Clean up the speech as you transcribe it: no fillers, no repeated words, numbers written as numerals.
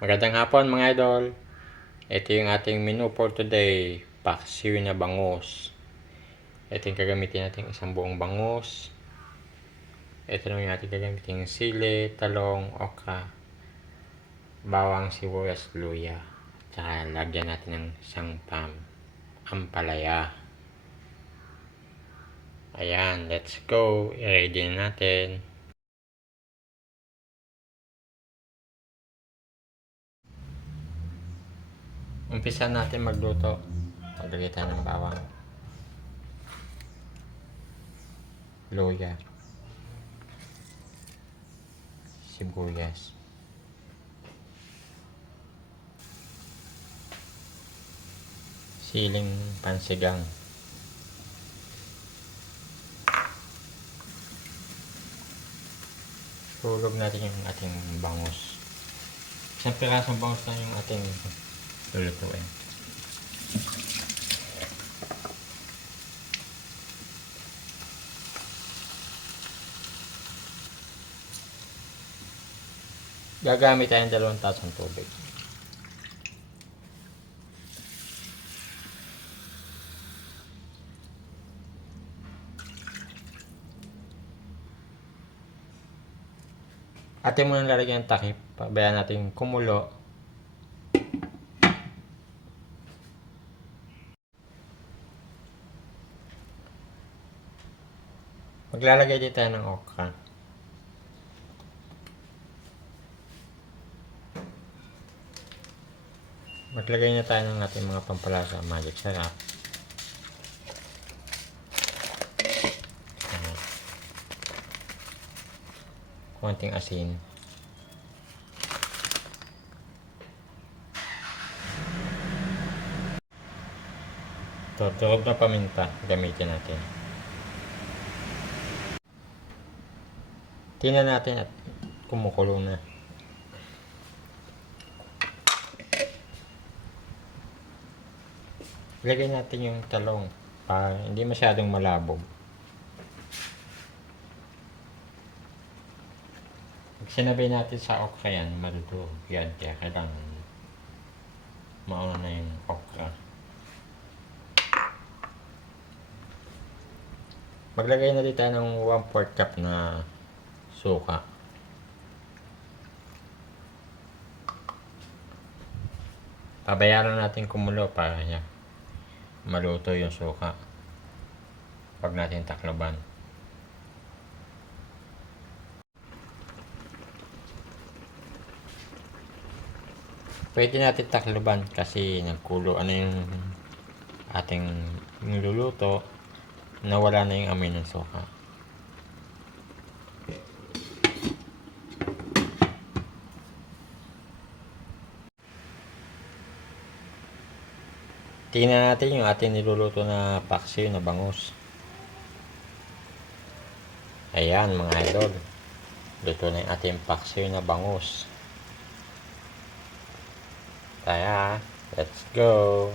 Magandang hapon mga idol. Ito yung ating menu for today. Paksiw na bangus. Ito yung gagamitin natin isang buong bangus. Ito naman yung ating gagamitin sili, talong, okra, bawang, sibuyas, luya. Tsaka lagyan natin ng isang ampalaya. Ayan, let's go. I-ready na natin. Umpisa natin magluto. Maglagay tayo ng bawang, luya, sibuyas, siling pansigang, hulog natin yung ating bangus. Isang pirasong bangus lang yung ating lulutuin. Gagamit tayo ng 2 tasang tubig. Atin muna lalagyan ng takip. Pabayaan natin kumulo. Maglalagay din tayo ng okra. Maglagay na tayo ng ating mga pampalasa, magic sarap. Konting asin. Turog na paminta gamitin natin. Tingnan natin at kumukulo na. Ilagay natin yung talong para hindi masyadong malabog. Pag sinabay natin sa okra yan, madudurog yan. Kaya kailangan mauna na yung okra. Maglagay na din tayo ng 1/4 cup na suka. Pabayaan natin kumulo para maluto yung suka. Huwag natin takloban. Pwede natin takloban kasi nagkulo yung ating niluluto, nawala na yung amoy ng suka. Tingnan natin yung ating niluluto na paksiw na bangus. Ayan mga idol. Luto na yung ating paksiw na bangus. Kaya, let's go!